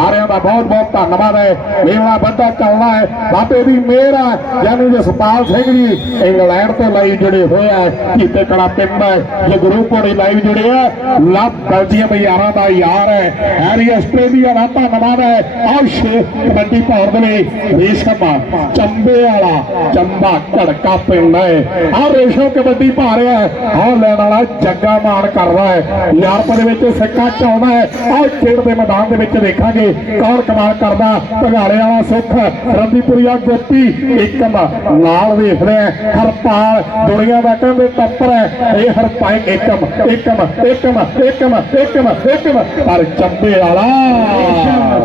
ਸਾਰਿਆਂ ਦਾ ਬਹੁਤ ਬਹੁਤ ਧੰਨਵਾਦ ਹੈ। ਮੇਲਾ ਵੱਡਾ ਚੱਲਣਾ ਹੈ। ਬਾਬੇ ਦੀ ਮਿਹਰ ਹੈ। ਜਾਨੀ ਜਸਪਾਲ ਸਿੰਘ ਜੀ, ਇੰਗਲੈਂਡ ਤੋਂ ਲਾਈਵ ਜੁੜੇ ਹੋਏ ਆ। ਕੀਤੇ ਕਲਾ ਪਿੰਡ ਹੈ। ਜੇ ਗੁਰੂ ਘੋੜੇ ਲਾਈਵ ਜੁੜੇ ਆ। ਲੱਭ ਬਲਦੀਆਂ ਯਾਰਾਂ ਦਾ ਯਾਰ ਹੈ। ਹੈਰੀ ਆਸਟ੍ਰੇਲੀਆ ਦਾ ਧੰਨਵਾਦ ਹੈ। ਆਹ ਸ਼ੇ ਕਬੱਡੀ ਪਾਉਣ ਦੇ ਲਈ ਰੇਸ਼ਮ ਚੰਬੇ ਵਾਲਾ ਚੰਬਾ ਝੜਕਾ ਪਿੰਡ ਹੈ। ਆਹ ਰੇਸ਼ਮ ਕਬੱਡੀ ਪਾ ਰਿਹਾ ਹੈ। ਆਹ ਲੈਣ ਵਾਲਾ ਜੱਗਾ ਮਾਨ ਕਰਦਾ ਹੈ। ਯਾਰਪ ਦੇ ਵਿੱਚ ਸਿੱਕਾ ਚਾਉਂਦਾ ਹੈ। ਆਹ ਖੇਡ ਦੇ ਮੈਦਾਨ ਦੇ ਵਿੱਚ ਦੇਖਾਂਗੇ। ਕੌਣ ਕਮਾਲ ਕਰਦਾ? ਭਗਾੜੇ ਵਾਲਾ ਸੁੱਖ ਰੰਦੀਪੁਰੀਆ ਗੋਪੀ ਇੱਕਮ ਨਾਲ ਵੇਖ ਰਿਹਾ ਹਰਪਾਲ ਦੁਨੀਆ ਦਾ ਕਹਿੰਦੇ ਟੱਪਰ ਹੈ, ਇਹ ਹਰਪਾਲ ਇੱਕਮ ਇੱਕਮ ਇੱਕਮ ਇੱਕਮ ਇੱਕਮ ਇੱਕਮ ਪਰ ਚੰਬੇ ਵਾਲਾ।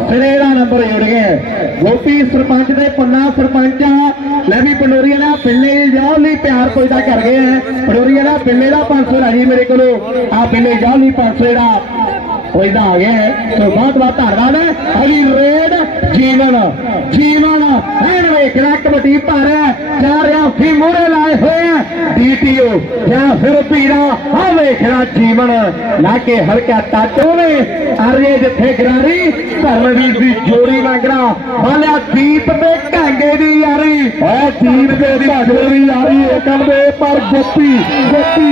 ਸਿਰੇ ਦਾ ਨੰਬਰ ਜੁੜ ਗਿਆ ਗੋਪੀ ਸਰਪੰਚ ਦੇ ਪੰਨਾ ਸਰਪੰਚ ਆ ਲੈ ਵੀ ਪੰਡੋਰੀਆ ਦਾ ਪਿੱਲੇ ਜਾਓ ਲਈ ਪਿਆਰ ਕੋਈ ਦਾ ਕਰ ਗਏ ਹੈ। ਪੰਡੋਰੀਆ ਦਾ ਪਿੱਲੇ ਦਾ 500 ਲੈ ਮੇਰੇ ਕੋਲੋਂ। ਆ ਪਿੱਲੇ ਜਾਓ ਲਈ 500 ਦਾ ਕੋਈ ਦਾ ਆ ਗਿਆ ਹੈ। ਸੋ ਬਹੁਤ ਬਹੁਤ ਧੰਨਵਾਦ ਹੈ। ਅਜੀ ਰੇਡ ਜੀਵਨ ਜੀਵਨ। ਐਨ ਵੇਖਣਾ ਕਬੱਡੀ ਭਰ ਚਾਰ ਰਾਫੀ ਮੂਹਰੇ ਲਾਏ ਹੋਏ ਆ ਡੀਟੀਓ ਜਾਂ ਫਿਰ ਪੀੜਾ ਆ ਵੇਖਣਾ ਜੀਵਨ। ਲਾ ਕੇ ਹਲਕਾ ਟੱਟ ਹੋਵੇ। ਅਰੇ ਜਿੱਥੇ ਗਰਾਰੀ ਧਰਮਵੀਰ ਦੀ ਜੋੜੀ ਮੰਗਣਾ ਬਾਲਿਆ ਦੀਪ ਤੇ ਕਾਂਗੇ ਦੀ ਯਾਰੀ। ਐ ਟੀਮ ਦੇ ਭਾਗਲੇ ਦੀ ਯਾਰੀ ਏਕਮ ਦੇ ਪਰ ਗੋਪੀ ਗੋਪੀ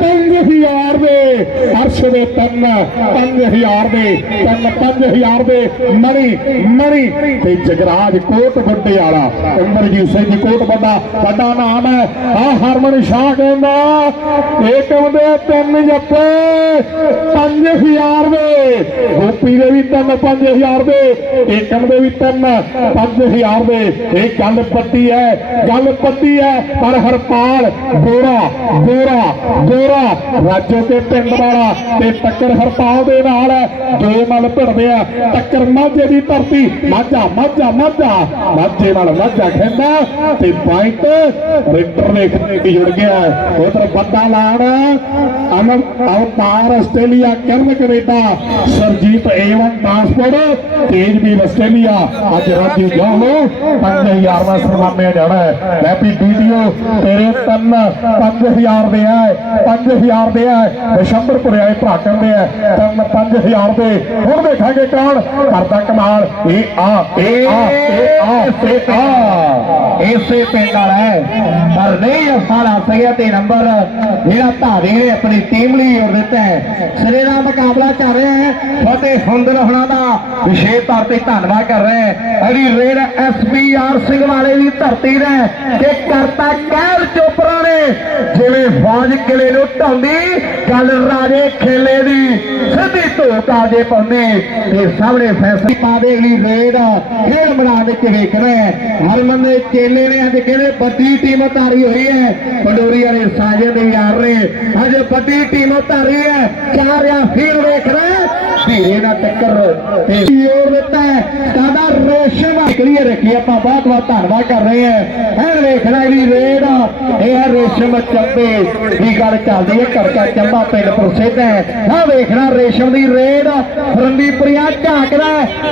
5000 ਦੇ, ਅਰਸ਼ ਦੇ ਤਿੰਨ 5000 ਦੇ, ਤਿੰਨ 5000 ਦੇ, ਮਣੀ ਮਣੀ ਤੇ ਜਗਰਾਜ ਕੋਟ ਵੱਡੇ ਵਾਲਾ ਅਮਰਜੀਤ ਸਿੰਘ ਕੋਟ ਵੱਡਾ ਵੱਡਾ ਨਾਮ ਹੈ। ਆ ਹਰਮਨ ਸ਼ਾਹ ਕਹਿੰਦਾ ਏਕਮ ਦੇ ਤਿੰਨ ਜੱਫੇ 5000 ਦੇ। ਗੋਪੀ ਦੇ ਵੀ ਤਿੰਨ 5000 ਦੇ, ਏਕਮ ਦੇ ਵੀ ਤਿੰਨ 5000 ਦੇ। ਇਹ ਗੱਲ ਪੱਤੀ ਹੈ, ਗੱਲ ਪੱਤੀ ਹੈ, ਪਰ ਹਰਪਾਲ ਗੋਰਾ ਗੋਰਾ ਗੋਰਾ ਰਾਜੋ ਕੇ ਪਿੰਡ ਵਾਲਾ ਤੇ ਟੱਕਰ ਹਰਪਾਲ ਦੇ ਨਾਲ ਦੋ ਮਲ ਭਿੜਦੇ ਆ। ਟੱਕਰ ਮਾਝੇ ਦੀ ਧਰਤੀ। ਮਾਝਾ ਮਾਝਾ ਮਾਝਾ। ਮਾਝੇ ਨਾਲ ਮਾਝਾ ਖੇਡਦਾ ਤੇ ਪੁਆਇੰਟ ਰਿਟਰ ਦੇ ਖੇਤੇ ਜੁੜ ਗਿਆ ਉਧਰ ਵੱਡਾ ਲਾਣ। Amar, Avtar Australia Karan Canada. Surjit Avon transport. Tej ਵੀ ਆਸਟ੍ਰੇਲੀਆ। ਅੱਜ ਰਾਜੂ ਜਾਹੋ 5000 ਦਾ ਸਨਮਾਨਿਆ ਜਾਣਾ ਹੈ। ਹੈਪੀ ਵੀਡੀਓ ਤੇਰੇ ਤਿੰਨ 5000 ਦੇ ਆ। 5000 ਦੇ ਆ ਦਸ਼ੰਬਰਪੁਰੇ ਵਾਲੇ ਭਰਾ ਕਹਿੰਦੇ ਆ ਤਿੰਨ 5000 ਦੇ ਹੁਣ ਦੇਖਾਂਗੇ ਕੌਣ? ਕਰਦਾ ਕਮਾਲ, ਇਹ ਆ ਇਹ ਆ ਇਹ ਆ ਇਹ ਆ। ਇਸੇ ਪਿੰਡ ਵਾਲਾ ਹੈ। ਪਰ ਨਹੀਂ ਅਫਾਲਾ ਸਕਿਆ ਤੇ ਨੰਬਰ ਜਿਹੜਾ ਧਾਰੇ ਨੇ ਆਪਣੀ ਟੀਮ ਲਈ ਹੋਰ ਦਿੱਤਾ ਹੈ। ਸਿਰੇ ਦਾ ਮੁਕਾਬਲਾ ਕਰ ਰਿਹਾ ਹੈ। ਫਤਿਹ ਹੁੰਦਰ ਹੁਣਾਂ ਦਾ ਵਿਸ਼ੇਸ਼ ਤੌਰ ਤੇ ਧੰਨਵਾਦ ਕਰ ਰਿਹਾ ਹੈ। ਅੜੀ ਰੇਡ ਐਸਪੀਆਰ ਸਿੰਘ ਵਾਲੇ ਦੀ ਧਰਤੀ ਦਾ ਤੇ ਕਰਤਾ ਕਹਿਰ ਚੋਪਰਾ ਨੇ। ਜਿਵੇਂ ਫੌਜ ਕਿਲੇ ਨੂੰ ਢਾਉਂਦੀ ਗੱਲ ਰਾਜੇ ਖੇਲੇ ਦੀ, ਸਿੱਧੀ ਧੋਕਾ ਦੇ ਪਾਉਂਦੇ। ਤੇ ਸਾਹਮਣੇ ਫੈਸਲੇ ਪਾ ਦੇ ਅਗਲੀ ਰੇਡ ਖੇਡ ਮੈਦਾਨ ਵਿੱਚ ਵੇਖਣਾ ਹੈ ਹਰਮਨ ਦੇ ਚੇਲੇ ਨੇ, ਅੱਜ ਕਹਿੰਦੇ ਵੱਡੀ ਟੀਮ ਧਾਰੀ ਹੋਈ ਹੈ। ਪੰਡੋਰੀ ਵਾਲੇ ਸਾਜੇ ਦੇ ਯਾਰ ਨੇ, ਅੱਜ ਵੱਡੀ ਟੀਮ ਧਾਰੀ ਹੈ ਚਾਰ ਆ ਫਿਰ ਵੇਖ ਰਹੇ ਧੀਰੇ ਨਾਲ ਟੱਕਰ ਤੇ ਹੋਰ ਦਿੱਤਾ ਹੈ ਸਾਡਾ ਰੋਸ਼ਨ ਕਲੀਅਰ ਰੱਖੀ ਆਪਾਂ ਬਹੁਤ ਬਹੁਤ ਧੰਨਵਾਦ ਕਰ ਰਹੇ ਹਾਂ। ਐਨ ਵੇਖਣਾ ਇਹਦੀ ਰੇਡ ਇਹ ਹੈ ਰੇਸ਼ਮ ਚੱਬੇ ਦੀ ਗੱਲ ਚੱਲਦੀ ਹੈ। ਕਰਕਾ ਚੰਬਾ ਪਿੰਡ ਪ੍ਰਸਿੱਧ ਹੈ। ਨਾ ਵੇਖਣਾ ਰੇਸ਼ਮ ਦੀ ਰੇਡ ਫਰੰਦੀਪੁਰੀਆ ਝਾਕਦਾ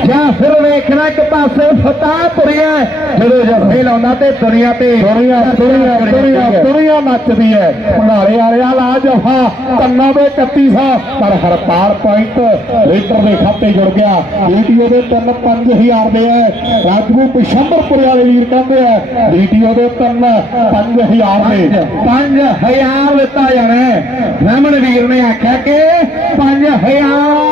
ਜਾਂ ਫਿਰ ਵੇਖਣਾ ਇੱਕ ਪਾਸੇ ਫਤਾਹਪੁਰੀਆ ਜਦੋਂ ਜੱਫੇ ਲਾਉਂਦਾ ਤੇ ਦੁਨੀਆ ਤੇ ਦੁਨੀਆ ਦੁਨੀਆ ਦੁਨੀਆ ਦੁਨੀਆ ਨੱਚਦੀ ਹੈ। ਭੰਗਾਰੇ ਵਾਲਿਆ ਲਾ ਜਫਾ ਕੰਨਾਂ ਦੇ 3100 ਪਰ ਹਰਪਾਲ ਪੁਆਇੰਟ ਲੀਟਰ ਦੇ ਖਾਤੇ ਜੁੜ ਗਿਆ। ਵੀਡੀਓ ਦੇ ਤਿੰਨ 5000 ਦੇ ਹੈ ਰਾਜੂ ਪਿਸ਼ੰਬਰਪੁਰ ਵਾਲੇ ਵੀਰ ਕਹਿੰਦੇ ਆ ਵੀਡੀਓ ਦੇ ਤਿੰਨ 5000 ਦੇ। 5000 ਦਿੱਤਾ ਜਾਣਾ ਹੈ। ਵੀਰ ਨੇ ਆਖਿਆ ਕਿ 5000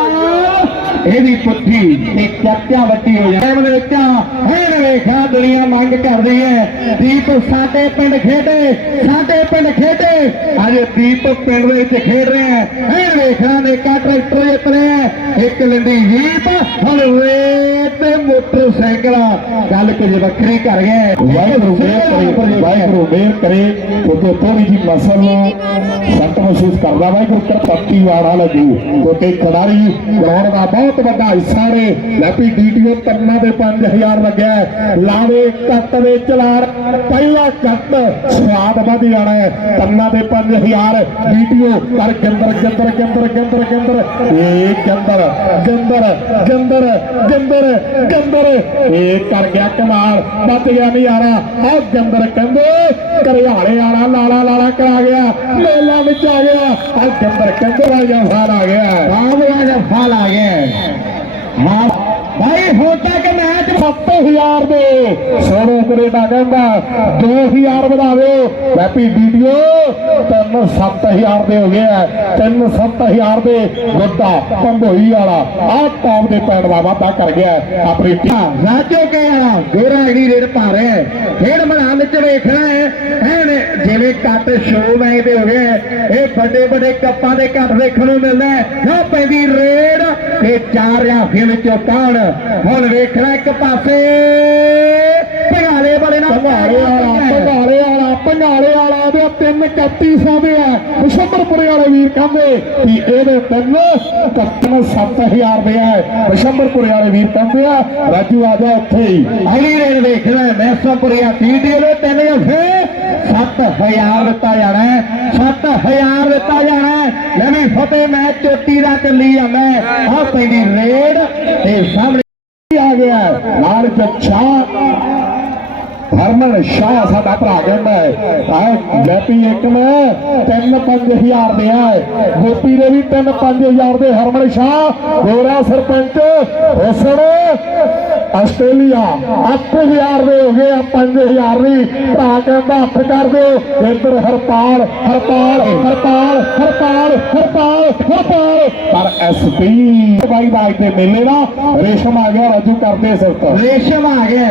ਇਹਦੀ ਪੁੱਠੀ ਤੇ ਚੱਕਿਆ ਵੱਟੀ ਹੋ ਜਾਏ ਮਨ ਵਿੱਚ ਹੈਣ ਵੇਖਾ ਦੁਨੀਆ ਮੰਗ ਕਰਦੀ ਹੈ ਦੀਪ ਸਾਡੇ ਪਿੰਡ ਖੇਡੇ ਸਾਡੇ ਪਿੰਡ ਖੇਡੇ। ਅੱਜ ਦੀਪ ਪਿੰਡ ਦੇ ਵਿੱਚ ਖੇਡ ਰਿਹਾ ਹੈ। ਹੈਣ ਵੇਖਾ ਨੇ ਕਾ ਟਰੈਕਟਰ ਜਿੱਤ ਰਿਹਾ ਹੈ। ਇੱਕ ਲੰਡੀ ਜੀਪ ਹੁਣ ਰੇਤ ਤੇ ਮੋਟਰਸਾਈਕਲ। ਗੱਲ ਕੁਝ ਵੱਖਰੀ ਕਰ ਗਿਆ ਹੈ। ਵਾਹਿਗੁਰੂ ਮਿਹਰ ਕਰੇ ਵਾਹਿਗੁਰੂ ਮਿਹਰ ਕਰੇ। ਕਿਉਂਕਿ ਥੋੜੀ ਜੀ ਮਸਲ ਨੂੰ ਸੰਤ ਮਹਿਸੂਸ ਕਰਦਾ ਵਾਹਿਗੁਰੂ ਕਰ ਪੱਕੀ ਵਾੜਾ ਲੱਗੂ। ਕਿਉਂਕਿ ਖਿਡਾਰੀ ਗਰਾਊਂਡ ਦਾ ਬਹੁਤ ਵੱਡਾ ਹਿੱਸਾ ਨੇ। ਲੈਪੀ ਡੀਟੀਓ ਕੰਨਾਂ ਦੇ 5000 ਲੱਗਿਆ ਲਾਵੇ ਕੱਟ ਦੇ ਚਲਾਣ ਪਹਿਲਾ ਕੱਟ ਸਵਾਦ ਵੱਧ ਜਾਣਾ ਹੈ। ਕੰਨਾਂ ਦੇ 5000 ਡੀਟੀਓ ਕਰ Gondar Gondar Gondar Gondar Gondar. ਇਹ Gondar Gondar Gondar Gondar Gondar. Gondar ਕਰ ਗਿਆ ਕਮਾਲ ਬੱਤ ਗਿਆ ਨਜ਼ਾਰਾ। ਆ ਗੰਦਰ ਕਹਿੰਦੇ ਕਰਿਆਲੇ ਵਾਲਾ ਲਾਲਾ ਲਾਲਾ ਕਰਾ ਗਿਆ, ਮੇਲਾ ਵਿੱਚ ਆ ਗਿਆ। ਆ ਗੰਦਰ ਕਹਿੰਦੇ ਰਾਜਾ ਫਾਲ ਆ ਗਿਆ। ਬਾਬ ਰਾਜਾ ਫਲ ਆ ਗਿਆ। ਹਾਂ ਭਾਈ, ਹੁਣ ਤੱਕ ਮੈਚ 7000 ਦੇ। ਸੋਨੂ ਕੈਨੇਡਾ ਕਹਿੰਦਾ 2000 ਵਧਾ ਹੈਪੀ ਵੀਡੀਓ, ਤਿੰਨ 7000 ਦੇ ਹੋ ਗਿਆ ਤਿੰਨ 7000 ਦੇ ਗੁੱਡਾ ਪੰਭੋਈ ਵਾਲਾ। ਆਹ ਟੌਪ ਦੇ ਪੈਣ ਦਾ ਵਾਧਾ ਕਰ ਗਿਆ ਆਪਣੀ ਟੀਮ ਰਾਜੋ ਕੇ ਵਾਲਾ ਗੋਰਾ ਐਡੀ ਰੇਡ ਪਾ ਰਿਹਾ ਹੈ। ਖੇਡ ਮੈਦਾਨ ਵਿੱਚ ਵੇਖਣਾ ਹੈ। ਐਨ ਜਿਵੇਂ ਕੱਟ ਸ਼ੋਅ ਮੈਚ ਦੇ ਹੋ ਗਏ ਇਹ ਵੱਡੇ ਵੱਡੇ ਕੱਪਾਂ ਦੇ ਕੱਟ ਦੇਖਣ ਨੂੰ ਮਿਲਦਾ ਹੈ। ਨਾ ਪੈਂਦੀ ਰੇਡ ਤੇ ਚਾਰ ਰਾਫੀਆਂ ਵਿੱਚੋਂ ਕੌਣ? ਹੁਣ ਵੇਖਣਾ ਇੱਕ ਪਾਸੇ। ਭਗਾਲੇ ਵਾਲੇ ਨਾਲ ਭੰਗਾਲੇ ਵਾਲਾ ਭੰਗਾਲੇ ਵਾਲਾ ਭੰਗਾਲੇ ਵਾਲਾ ਦੇ ਤਿੰਨ 3100 ਦੇ ਆ। ਬਿਸ਼ੰਬਰਪੁਰੇ ਵਾਲੇ ਵੀਰ ਕਹਿੰਦੇ ਕਿ ਇਹਦੇ ਤਿੰਨ ਕੱਟਣ 7000 ਦੇ ਆ। ਬਿਸ਼ੰਬਰਪੁਰੇ ਵਾਲੇ ਵੀਰ ਕਹਿੰਦੇ ਆ ਰਾਜੂ ਆ ਜਾ ਉੱਥੇ ਹੀ। ਅਗਲੀ ਰੇਡ ਵੇਖਣਾ ਹੈ ਮੈਸੋਪੁਰੀਆ ਵੀਡੀਓ ਦੇ ਤਿੰਨ ਜਫੇ 7000 ਦਿੱਤਾ ਜਾਣਾ 7000 ਦਿੱਤਾ ਜਾਣਾ ਲੈ ਵੀ ਫਤਿਹ ਮੈਚ ਚੋਟੀ ਦਾ ਚੱਲੀ ਜਾਂਦਾ ਹੈ ਪੈਂਦੀ ਰੇਡ ਤੇ ਸਾਹਮਣੇ ਆ ਗਿਆ? ਨਾਲ ਜੱਛਾ ਹਰਮਨ ਸ਼ਾਹ ਸਾਡਾ ਭਰਾ ਕਹਿੰਦਾ ਹੈ ਆ ਜੈਪੀ ਇੱਕ ਨੇ 3-5000 ਦੇ ਆ ਗੋਪੀ ਦੇ ਵੀ 3-5000 ਦੇ ਹਰਮਨ ਸ਼ਾਹ। ਗੋਰਾ ਸਰਪੰਚ, ਹੁਸਨ ਆਸਟ੍ਰੇਲੀਆ 8000 ਦੇ ਹੋ ਗਏ ਆ 5000 ਦੀ ਭਰਾ ਕਹਿੰਦਾ ਹੱਥ ਕਰ ਦਿਓ। ਇੱਧਰ ਹਰਪਾਲ ਹਰਪਾਲ ਹਰਪਾਲ ਹਰਪਾਲ ਹਰਪਾਲ ਹਰਪਾਲ। ਪਰ ਐਸਪੀ ਬਾਈ ਬਾਈ ਦੇ ਮੇਲੇ ਦਾ ਰੇਸ਼ਮ ਆ ਗਿਆ ਰਾਜੂ ਕਰਦੇ ਸਿਰਤ ਰੇਸ਼ਮ ਆ ਗਿਆ।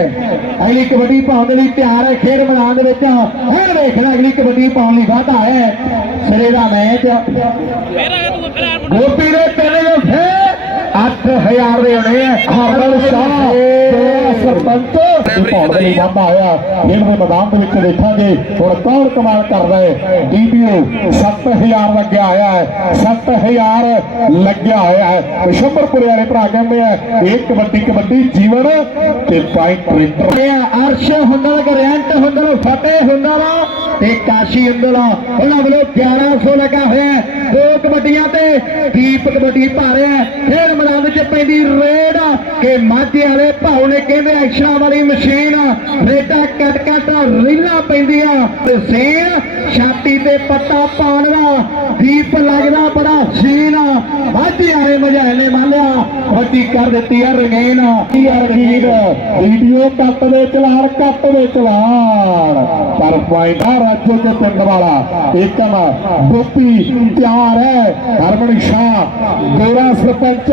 ਅਗਲੀ ਕਬੱਡੀ ਪਾਉਣ ਦੇ ਲਈ ਤਿਆਰ ਹੈ ਖੇਡ ਮੈਦਾਨ ਦੇ ਵਿੱਚ। ਹੁਣ ਵੇਖਣਾ ਅਗਲੀ ਕਬੱਡੀ ਪਾਉਣ ਲਈ ਵਾਧਾ ਹੈ। ਸਿਰੇ ਦਾ ਮੈਚ ਗੋਪੀ ਦੇ ਤਿੰਨ ਜਫੇ 8000 ਦੇ ਹੋਣੇ ਆ। ਹਰਮਨ ਸ਼ਾਹ ਸਰਪੰਚ। ਪਾਉਣ ਦੇ ਵਾਧਾ ਆਇਆ। ਖੇਡ ਦੇ ਮੈਦਾਨ ਦੇ ਵਿੱਚ ਦੇਖਾਂਗੇ। ਹੁਣ ਕੌਣ ਕਮਾਲ ਕਰਦਾ ਹੈ? ਡੀਪੀਓ 7000 ਲੱਗਿਆ ਹੋਇਆ ਹੈ। 7000 ਲੱਗਿਆ ਹੋਇਆ ਹੈ। ਬਿਸ਼ੰਬਰਪੁਰੇ ਵਾਲੇ ਭਰਾ ਕਹਿੰਦੇ ਆ ਇਹ ਕਬੱਡੀ ਕਬੱਡੀ ਜੀਵਨ ਤੇ ਪ੍ਰਿੰਟਰ ਇਹ ਅਰਸ਼ ਹੁੰਦਲ ਗਰੰਟ ਹੁੰਦਲ ਫਤਿਹ ਹੁੰਦਲ। ਤੇ ਕਾਸ਼ੀ ਹੁੰਦਲ ਉਹਨਾਂ ਵੱਲੋਂ 1100 ਲੱਗਾ ਹੋਇਆ ਹੈ। ਦੋ ਕਬੱਡੀਆਂ ਤੇ ਦੀਪ ਕਬੱਡੀ ਪਾ ਰਿਹਾ ਹੈ। ਮੈਦਾਨ ਵਿੱਚ ਪੈਂਦੀ ਰੇਡ ਕਿ ਮਾਝੇ ਵਾਲੇ ਭਾਉ ਨੇ ਕਹਿੰਦੇ ਐਕਸ਼ਨਾਂ ਵਾਲੀ ਮਸ਼ੀਨ, ਰੇਡਾ ਕੱਟ ਕੱਟ ਰੀਲਾਂ ਪੈਂਦੀਆਂ। ਤੇ ਸੀਨ ਛਾਤੀ ਤੇ ਪੱਤਾ ਪਾਉਣ ਦਾ ਦੀਪ ਲੱਗਦਾ ਬੜਾ ਸੀਨ। ਮਾਝੇ ਵਾਲੇ ਮਜਾਇ ਨੇ ਮੰਨ ਲਿਆ ਵੱਡੀ ਕਰ ਦਿੱਤੀ ਆ ਰੰਗੀਨ। ਯਾਰ ਵੀਰ ਵੀਡੀਓ ਕੱਟ ਦੇ ਚਲਾਰ ਕੱਟ ਦੇ ਚਲਾਰ ਪਰ ਪੁਆਇੰਟ ਕੇ ਪਿੰਡ ਵਾਲਾ। ਏਕਮ ਗੋਪੀ ਤਿਆਰ ਹੈ ਹਰਮਨ ਸ਼ਾਹ ਗੋਰਾ ਸਰਪੰਚ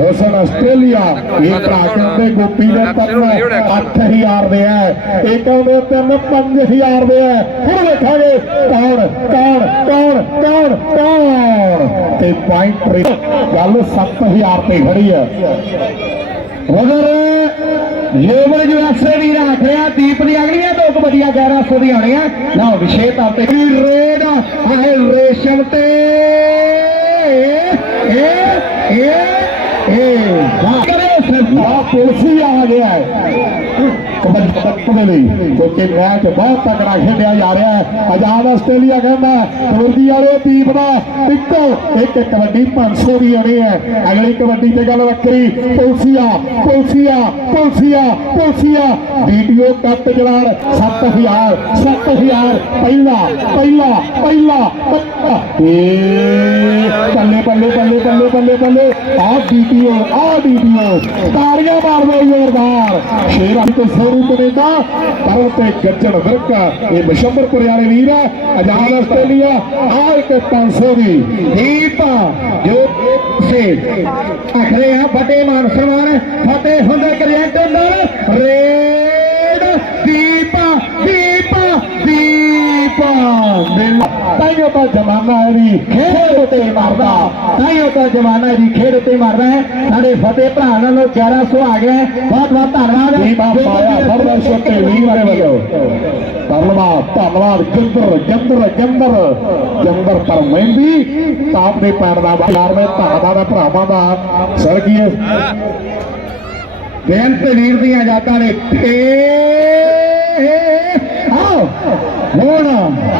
ਹੁਸਨ ਆਸਟ੍ਰੇਲੀਆ ਇਹ ਭਰਾ ਕਹਿੰਦੇ ਗੋਪੀ ਦੇ ਤਿੰਨ 8000 ਦੇ ਹੈ ਇਹ ਕਹਿੰਦੇ ਤਿੰਨ 5000 ਦੇ ਹੈ। ਹੁਣ ਵੇਖਾਂਗੇ ਕੌਣ ਕੌਣ ਕੌਣ ਕੌਣ ਕੌਣ? ਤੇ ਪੁਆਇੰਟ ਗੱਲ 7000 ਤੇ ਖੜੀ ਹੈ। ਉਧਰ ਯੋਬਰ ਜੁਆਸੇ ਵੀ ਰੱਖ ਰਿਹਾ ਦੀਪ ਦੀ ਅਗਲੀਆਂ ਦੋ ਕਬੱਡੀਆਂ 1100 ਦੀਆਂ ਹੋਣੀਆਂ। ਨਾ ਵਿਸ਼ੇ ਤੌਰ ਤੇ ਰੇਡ ਆਏ ਰੇਸ਼ਮ ਤੇ ਇਹ ਇਹ ਇਹ ਵਾਹ। ਕਰੇ ਸਿਰਫ ਆ ਪੁਲਸੀ ਆ ਗਿਆ ਹੈ। ਕਬੱਡੀ ਕੱਪ ਦੇ ਲਈ ਕਿਉਂਕਿ ਮੈਚ ਬਹੁਤ ਤਕੜਾ ਖੇਡਿਆ ਜਾ ਰਿਹਾ ਹੈ ਆਜ਼ਾਦ ਆਸਟ੍ਰੇਲੀਆ ਕਹਿੰਦਾ ਕਬੱਡੀ ਵਾਲੇ ਟੀਮ ਦਾ ਇੱਕੋ ਇੱਕ ਕਬੱਡੀ 500 ਦੀ ਹੋਣੀ ਹੈ ਅਗਲੀ ਕਬੱਡੀ ਤੇ ਗੱਲ ਵੱਖਰੀ ਪੁਲਸੀਆ ਪੁਲਸੀਆ ਪੁਲਸੀਆ ਪੁਲਸੀਆ ਵੀਡੀਓ ਕੱਟ ਜਲਾਲ 7000 7000 ਪਹਿਲਾ ਪਹਿਲਾ ਪਹਿਲਾ ਪਹਿਲਾ। ਏ ਬੱਲੇ ਬੱਲੇ ਬੱਲੇ ਬੱਲੇ ਬੱਲੇ ਬੱਲੇ ਆ ਵੀਡੀਓ ਆ ਵੀਡੀਓ ਤਾੜੀਆਂ ਮਾਰਦੇ ਜ਼ੋਰਦਾਰ ਸ਼ੇਰ ਅੱਜ ਤੋਂ ਸੋਰੂ ਕੈਨੇਡਾ ਪਰ ਤੇ ਗੱਜਣ ਵਿਰਕ ਇਹ ਬਿਸ਼ੰਬਰਪੁਰ ਵਾਲੇ ਵੀਰ ਆ ਆਜ਼ਾਦ ਆਸਟ੍ਰੇਲੀਆ ਆ ਇੱਕ 500 ਦੀ ਦੀਪ ਜੋ ਸੇ ਆਖਰੇ ਆ ਵੱਡੇ ਮਾਨ ਸਨਮਾਨ ਫਤਿਹ ਹੁੰਦੇ ਕ੍ਰਿਐਟ ਨਾਲ ਰੇਡ ਦੀਪ ਮਿਲ ਤਾਈਓ ਤਾਂ ਜ਼ਮਾਨਾ ਹੈ ਵੀ ਖੇਡ ਉਤੇ ਮਾਰਦਾ। ਤਾਈਓ ਤਾਂ ਜਮਾਨਾ ਦੀ ਖੇਡ ਉਤੇ ਮਾਰਦਾ ਹੈ। ਸਾਡੇ ਫਤਿਹ ਭਰਾ ਨਾਲੋਂ 1100 ਆ ਗਿਆ ਹੈ। ਬਹੁਤ ਬਹੁਤ ਧੰਨਵਾਦ। ਵੀ ਬਾਪ ਪਾਇਆ ਫਰਦਾ ਛੋਟੇ ਵੀਰ ਦੇ ਵੱਲੋਂ। ਧੰਨਵਾਦ ਧੰਨਵਾਦ। ਜੰਦਰ ਜੰਦਰ ਜੰਦਰ। ਜੰਦਰ ਪਰ ਮਹਿੰਦੀ ਤਾਪ ਦੇ ਪੈਣ ਦਾ ਯਾਰ ਮੈਂ ਧੰਨਵਾਦ ਭਰਾਵਾਂ ਦਾ। ਸਰਗੀਏ ਬੇਅੰਤ ਵੀਰ ਦੀਆਂ ਜਾਤਾਂ ਨੇ। ਤੇ ਹੁਣ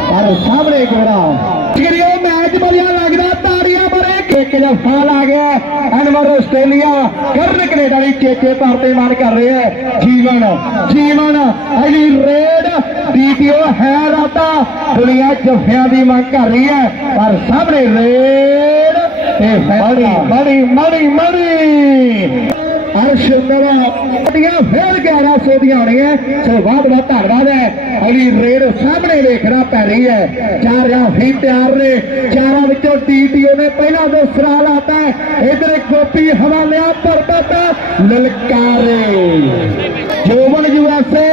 ਪਰ ਸਾਹਮਣੇ ਗੋਰਾ ਕਿਰਿਓ ਮੈਚ ਬੜਿਆ ਲੱਗਦਾ, ਤਾੜੀਆਂ ਮਾਰੇ ਇੱਕ ਜਫਾ ਆ ਗਿਆ। ਜਾਨਵਰ ਆਸਟ੍ਰੇਲੀਆ ਕਰਨ ਕੈਨੇਡਾ ਦੀ ਚੇਚੇ ਤੌਰ ਤੇ ਮਾਨ ਕਰ ਰਿਹਾ ਹੈ। ਜੀਵਨ ਜੀਵਨ ਅਲੀ ਰੇਡ ਡੀਟੀਓ ਹੈ, ਰਾਤਾ ਦੁਨੀਆ ਜਫਿਆਂ ਦੀ ਮੰਗ ਕਰ ਰਹੀ ਹੈ। ਪਰ ਸਾਹਮਣੇ ਰੇਡ ਤੇ ਫੈਸਲਾ। ਮੜੀ ਮੜੀ ਮੜੀ। ਅਰਸ਼ੰਦਰਾ ਦੀਆਂ ਫੇਰ 1100 ਦੀਆਂ ਹੋਣੀਆਂ ਸੋ ਬਹੁਤ ਬਹੁਤ ਧੰਨਵਾਦ ਹੈ। ਅਗਲੀ ਰੇਡ ਸਾਹਮਣੇ ਵੇਖਣਾ ਪੈ ਰਹੀ ਹੈ। ਚਾਰ ਜਾਂ ਤਿਆਰ ਨੇ। ਚਾਰਾਂ ਵਿੱਚੋਂ ਟੀਟੀਓ ਨੇ ਪਹਿਲਾ ਦੋ ਸਰਾ ਲਾਤਾ ਹੈ। ਇਧਰ ਗੋਪੀ ਹਵਾਲਿਆ, ਪਰਬਤ, ਲਲਕਾਰੇ। ਜੋਬਨ ਯੂਐਸਏ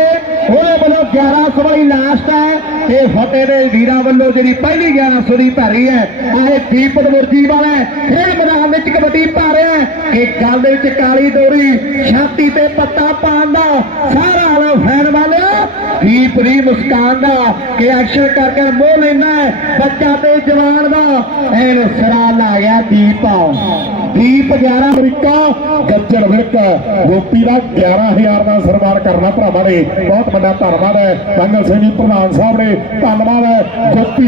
ਉਹਦੇ ਵੱਲੋਂ 1100 ਵਾਲੀ ਲਾਸਟ ਹੈ। ਤੇ ਫਤਿਹ ਦੇ ਵੀਰਾਂ ਵੱਲੋਂ ਜਿਹੜੀ ਪਹਿਲੀ 1100 ਦੀ ਭੈਰੀ ਹੈ, ਇਹ ਦੀਪਕ ਮੁਰਜੀ ਵਾਲਾ ਖੇਡ ਮੈਦਾਨ ਵਿੱਚ ਕਬੱਡੀ ਪਾ ਰਿਹਾ ਕਿ ਗੱਲ ਦੇ ਵਿੱਚ ਕਾਲੀ ਦੋਰੀ ਛਾਤੀ ਤੇ ਪੱਤਾ ਪਾਉਣ ਦਾ ਸਾਰਾ ਆਲਮ ਫੈਨ ਵਾਲਿਆ ਦੀਪ ਦੀ ਮੁਸਕਾਨ ਦਾ ਕਿ ਐਕਸ਼ਨ ਕਰਕੇ ਮੋਹ ਲੈਣਾ ਬੱਚਾ ਤੇ ਜਵਾਨ ਦਾ। ਐਨ ਸਰਾ ਲਾ ਗਿਆ ਦੀਪ। ਦੀਪ 11 ਅਮਰੀਕਾ, ਗੱਜਣ ਵਿਰਕ। ਗੋਪੀ ਦਾ 11000 ਦਾ ਸਰਵਾਰ ਕਰਨਾ ਭਰਾਵਾਂ ਨੇ। ਬਹੁਤ ਵੱਡਾ ਧੰਨਵਾਦ ਹੈ। ਮੰਗਲ ਸਿੰਘ ਜੀ ਪ੍ਰਧਾਨ ਸਾਹਿਬ ਨੇ ਧੰਨਵਾਦ ਹੈ ਗੋਪੀ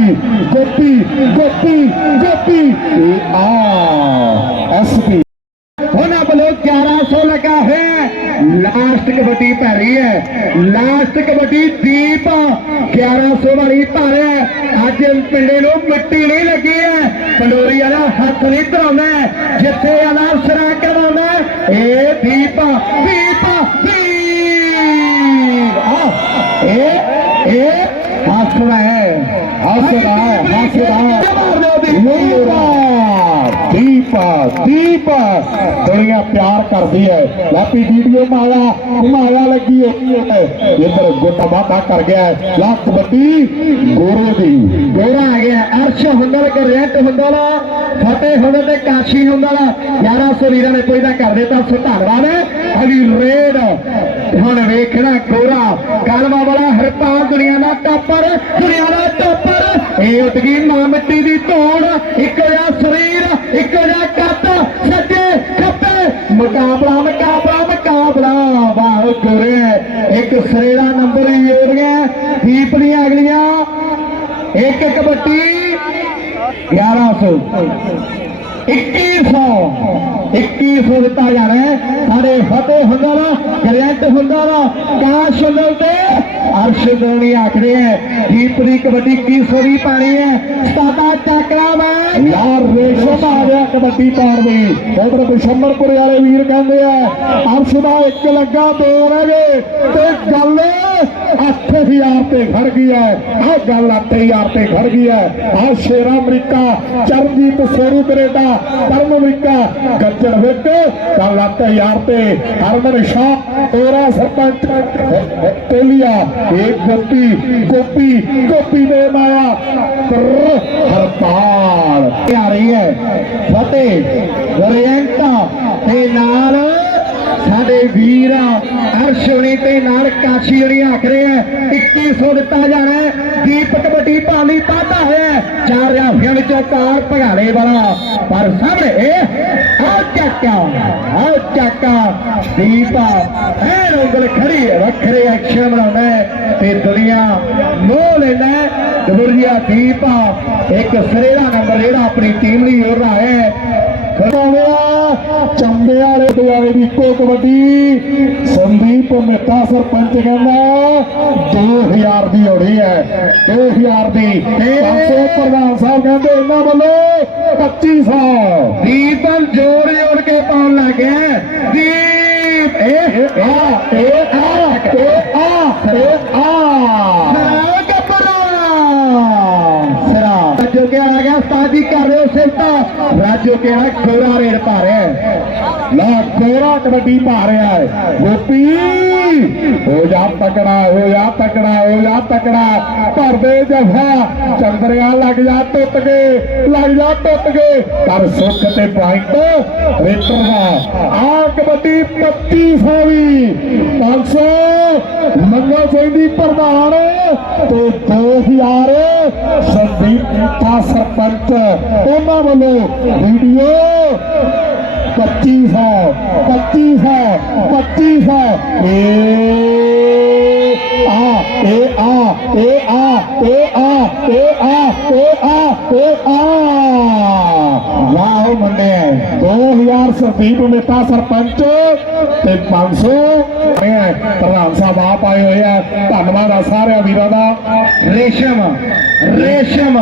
ਗੋਪੀ ਗੋਪੀ ਗੋਪੀ ਇਹ ਆ ਐਸਪੀ ਉਹਨਾਂ ਵੱਲੋਂ 1100 ਲਗਾ ਹੈ ਲਾਸਟ ਕਬੱਡੀ ਪੈ ਰਹੀ ਹੈ ਲਾਸਟ ਕਬੱਡੀ ਦੀਪ 1100 ਵਾਲੀ ਪਾ ਰਿਹਾ ਹੈ। ਅੱਜ ਪਿੰਡੇ ਨੂੰ ਮਿੱਟੀ ਨਹੀਂ ਲੱਗੀ ਹੈ ਪੰਡੋਰੀ ਵਾਲਾ ਹੱਥ ਨਹੀਂ ਧਰਾਉਂਦਾ ਹੈ। ਜਿੱਥੇ ਵਾਲਾ ਸਰਾ ਕਰਵਾਉਂਦਾ ਹੈ। ਇਹ ਦੀਪ ਦੀਪ ਦੀਪ ਆਹ, ਇਹ ਇਹ ਹੱਸਦਾ ਹੈ। ਹੱਸਦਾ ਹੈ, ਹੱਸਦਾ ਹੈ। ਮਾਰ ਦਿਓ ਦੀਪ ਦੀਪ। ਦੀਪ ਦੁਨੀਆ ਪਿਆਰ ਕਰਦੀ ਹੈ। ਲਾਪੀ ਵੀਡੀਓ ਮਾਇਆ ਮਾਇਆ ਲੱਗੀ ਹੋਈ ਹੈ। ਇੱਧਰ ਗੋਟਾ ਬਾਤਾ ਕਰ ਗਿਆ ਹੈ। ਲਾ ਕਬੱਡੀ ਗੋਰੇ ਦੀ। ਗੋਰਾ ਆ ਗਿਆ। ਅਰਸ਼ ਹੁੰਦਲ ਕੇ ਰੈਂਟ ਹੁੰਦਲ ਫਤਿਹ ਹੁੰਦਲ ਤੇ ਕਾਸ਼ੀ ਹੁੰਦਾ ਹੁੰਦਲ 1100 ਵੀਰਾਂ ਨੇ ਕੋਈ ਨਾ ਕਰ ਦਿੱਤਾ। ਸੋ ਧੰਨਵਾਦ। ਹੈ ਰੇਡ ਹੁਣ ਵੇਖਣਾ ਗੋਰਾ ਕਲਮਾ ਵਾਲਾ ਹਰਪਾਲ ਦੁਨੀਆ ਦਾ ਟੱਪਰ, ਦੁਨੀਆ ਦਾ ਟੱਪਰ। ਇਹ ਉੱਠ ਗਈ ਮਾਂ ਮਿੱਟੀ ਦੀ ਧੌਣ। ਇੱਕੋ ਜਿਹਾ ਸਰੀਰ, ਇੱਕੋ ਜਿਹਾ ਕੱਦ ਸੱਜੇ ਖੱਬੇ। ਮੁਕਾਬਲਾ ਮੁਕਾਬਲਾ ਮੁਕਾਬਲਾ। ਵਾਹ ਗੋਰੇ। ਇੱਕ ਸਿਰੇ ਦਾ ਨੰਬਰ ਹੀ ਹੋ ਗਿਆ। ਦੀਪ ਦੀਆਂ ਅਗਲੀਆਂ। ਇੱਕ ਕਬੱਡੀ। 1100 2100 2100 ਦਿੱਤਾ ਜਾਣਾ ਸਾਡੇ ਫਤਿਹ ਹੁੰਦਾ ਨਾ ਗ੍ਰੈਂਟ ਹੁੰਦਾ ਨਾ ਕਾਸ਼ ਹੁੰਦਾ ਅਰਸ਼ ਦੇਣੀ ਆਖਦੇ ਹੈ ਦੀਪ ਦੀ ਕਬੱਡੀ 2100 ਦੀ ਪਾਣੀ ਹੈ। ਸਤਾਦਾ ਚੱਕਰਾ ਮੈਂ ਯਾਰ ਰੇਸ਼ਮ ਆ ਗਿਆ ਕਬੱਡੀ ਪਾਉਣ ਦੀ ਉਧਰ ਬਿਸ਼ੰਬਰਪੁਰ ਵਾਲੇ ਵੀਰ ਕਹਿੰਦੇ ਆ, ਅਰਸ਼ ਦਾ ਇੱਕ ਲੱਗਾ, ਦੋ ਰਹਿ ਗਏ। ਤੇ ਗੱਲ 8000 ਤੇ ਖੜ ਗਈ ਹੈ। ਆਹ ਗੱਲ 8000 ਤੇ ਖੜ ਗਈ ਹੈ। ਆਹ ਸ਼ੇਰਾ ਅਮਰੀਕਾ, ਚਰਨਜੀਤ ਸੋਰੂ ਕੈਨੇਡਾ ਧਰਮ ਅਮਰੀਕਾ ਗੱਜਣ ਵਿੱਚ। ਗੱਲ 8000 ਤੇ। ਹਰਮਨ ਸ਼ਾਹ, ਤੋਰਾ ਸਰਪੰਚ ਟੇਲੀਆ ਇਹ ਗੋਪੀ ਗੋਪੀ ਗੋਪੀ ਦੇ ਮਾਇਆ ਕਰ ਹਰਪਾਲ। ਆ ਰਹੀ ਹੈ। ਫਤਿਹ ਵਰਿਅੰਤਾ ਤੇ ਨਾਲ ਸਾਡੇ ਵੀਰ ਅਰਸ਼ਵਨੀ ਤੇ ਨਾਲ ਕਾਸ਼ੀ ਜਿਹੜੀ ਆਖ ਰਹੇ ਹੈ 2100 ਦਿੱਤਾ ਜਾਣਾ ਹੈ। ਦੀਪ ਕਬੱਡੀ ਪਾਤਾ ਹੋਇਆ ਚਾਰ ਰਾਫੀਆਂ ਵਿੱਚੋਂ ਕਾਰ ਭਗਾੜੇ ਵਾਲਾ। ਪਰ ਸਾਹਮਣੇ ਆ ਚੱਕਾ ਆ ਚੱਕਾ। ਦੀਪ ਐ ਉਂਗਲ ਖੜੀ ਵੱਖਰੇ ਐਕਸ਼ਨ ਬਣਾਉਂਦਾ ਤੇ ਦੁਨੀਆ ਮੋਹ ਲੈਂਦਾ ਹੈ। ਦਬੁਰਜੀਆ ਦੀਪ ਇੱਕ ਸਰੇਰਾ ਦਾ ਨੰਬਰ ਜਿਹੜਾ ਆਪਣੀ ਟੀਮ ਲਈ ਹੋ ਰਿਹਾ ਹੈ। ਖੜਾਉਣਿਆ ਚੰਬੇ ਵਾਲੇ ਦੁਆਰੇ ਦੀ ਇੱਕੋ ਕਬੱਡੀ। ਸੰਦੀਪ ਮਿੱਠਾ ਸਰਪੰਚ ਕਹਿੰਦਾ 2000 ਦੀ ਹੋਣੀ ਹੈ। 2000 ਦੀ। 500 ਪ੍ਰਧਾਨ ਸਾਹਿਬ ਕਹਿੰਦੇ ਇਹਨਾਂ ਵੱਲੋਂ 2500 ਦੀਪਨ ਜੋੜ ਜੋੜ ਕੇ ਪਾਉਣ ਲੱਗ ਗਿਆ। ਦੀਪ ਇਹ ਆ ਇਹ ਆ ਇਹ ਆ ਇਹ ਆ। ਸਿਫਤਾ ਰਾਜੋ ਕੇ ਆ ਖੋਰਾ ਰੇਡ ਪਾ ਰਿਹਾ ਹੈ। ਲਾ ਕੋਰਾ ਕਬੱਡੀ ਪਾ ਰਿਹਾ ਹੈ। ਗੋਪੀ, ਹੋ ਜਾ ਤਕੜਾ, ਹੋ ਜਾ ਤਕੜਾ, ਹੋ ਜਾ ਤਕੜਾ। ਭਰਦੇ ਜਫਾ ਚੰਦਰਿਆ ਲੱਗ ਜਾ ਟੁੱਟ ਕੇ ਲੱਗ ਜਾ ਟੁੱਟ ਕੇ ਪਰ ਸੁੱਖ ਤੇ ਪੁਆਇੰਟ ਰੇਟਰ ਦਾ ਆ ਕਬੱਡੀ 2500 ਵੀ 500 ਮੰਗਲ ਸਿੰਘ ਦੀ ਪ੍ਰਧਾਨ ਤੇ 2000 ਸੰਦੀਪ ਦਾ ਸਰਪੰਚ। ਉਹਨਾਂ ਵੱਲੋਂ ਵੀਡੀਓ 2500 2500 2500 ਏ ਆ ਏ ਆ ਏ ਆ ਏ ਆ ਏ ਆ ਏ ਆ ਏ ਆ ਵਾਹ ਮੁੰਡੇ 2000 ਸਰਦੀ ਬੇਟਾ ਸਰਪੰਚ ਤੇ 500 ਇਹ ਪ੍ਰਧਾਨ ਸਾਹਿਬ ਆਪ ਆਏ ਹੋਏ ਆ ਧੰਨਵਾਦ ਆ ਸਾਰਿਆਂ ਵੀਰਾਂ ਦਾ ਰੇਸ਼ਮ ਰੇਸ਼ਮ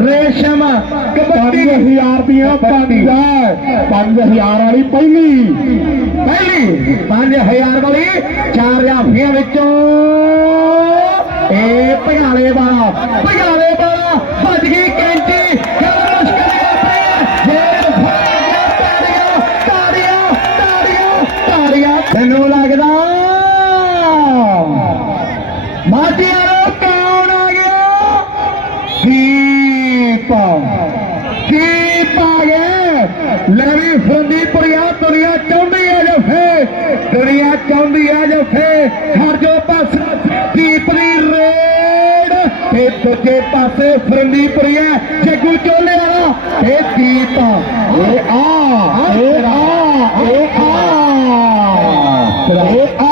ਰੇਸ਼ਮ ਕਬੱਡੀ 5000 ਦੀਆਂ ਪੰਜ 5000 ਵਾਲੀ ਪਹਿਲੀ ਪਹਿਲੀ 5000 ਵਾਲੀ ਚਾਰ ਜਾਫੀਆਂ ਵਿੱਚੋਂ ਇਹ ਭਗਾਲੇ ਵਾਲਾ ਭਗਾਲੇ ਵਾਲਾ ਭੱਜ ਗਈ ਕੈਂਚੀ। ਤਾੜੀਆਂ ਤਾੜੀਆਂ ਮੈਨੂੰ ਲੱਗਦਾ ਮਾਝਿਆਂ ਨੂੰ ਕੌਣ ਆ ਗਿਆ? ਦੀਪ। ਦੀਪ ਆ ਗਿਆ। ਲਵੀ ਫੰਦੀਪੁਰੀਆ ਦੁਨੀਆ ਚਾਹੁੰਦੀ ਹੈ ਜਫੇ। ਦੁਨੀਆ ਚਾਹੁੰਦੀ ਹੈ ਜਫੇ। ਹਰ ਜੋ ਪਾਸੇ ਦੂਜੇ ਪਾਸੇ ਫਰੰਦੀਪੁਰੀਆ ਜੱਗੂ ਚੋਲੇ ਵਾਲਾ, ਇਹ ਦੀਪ ਇਹ ਆ ਇਹ ਆ ਇਹ ਆ। ਇਹ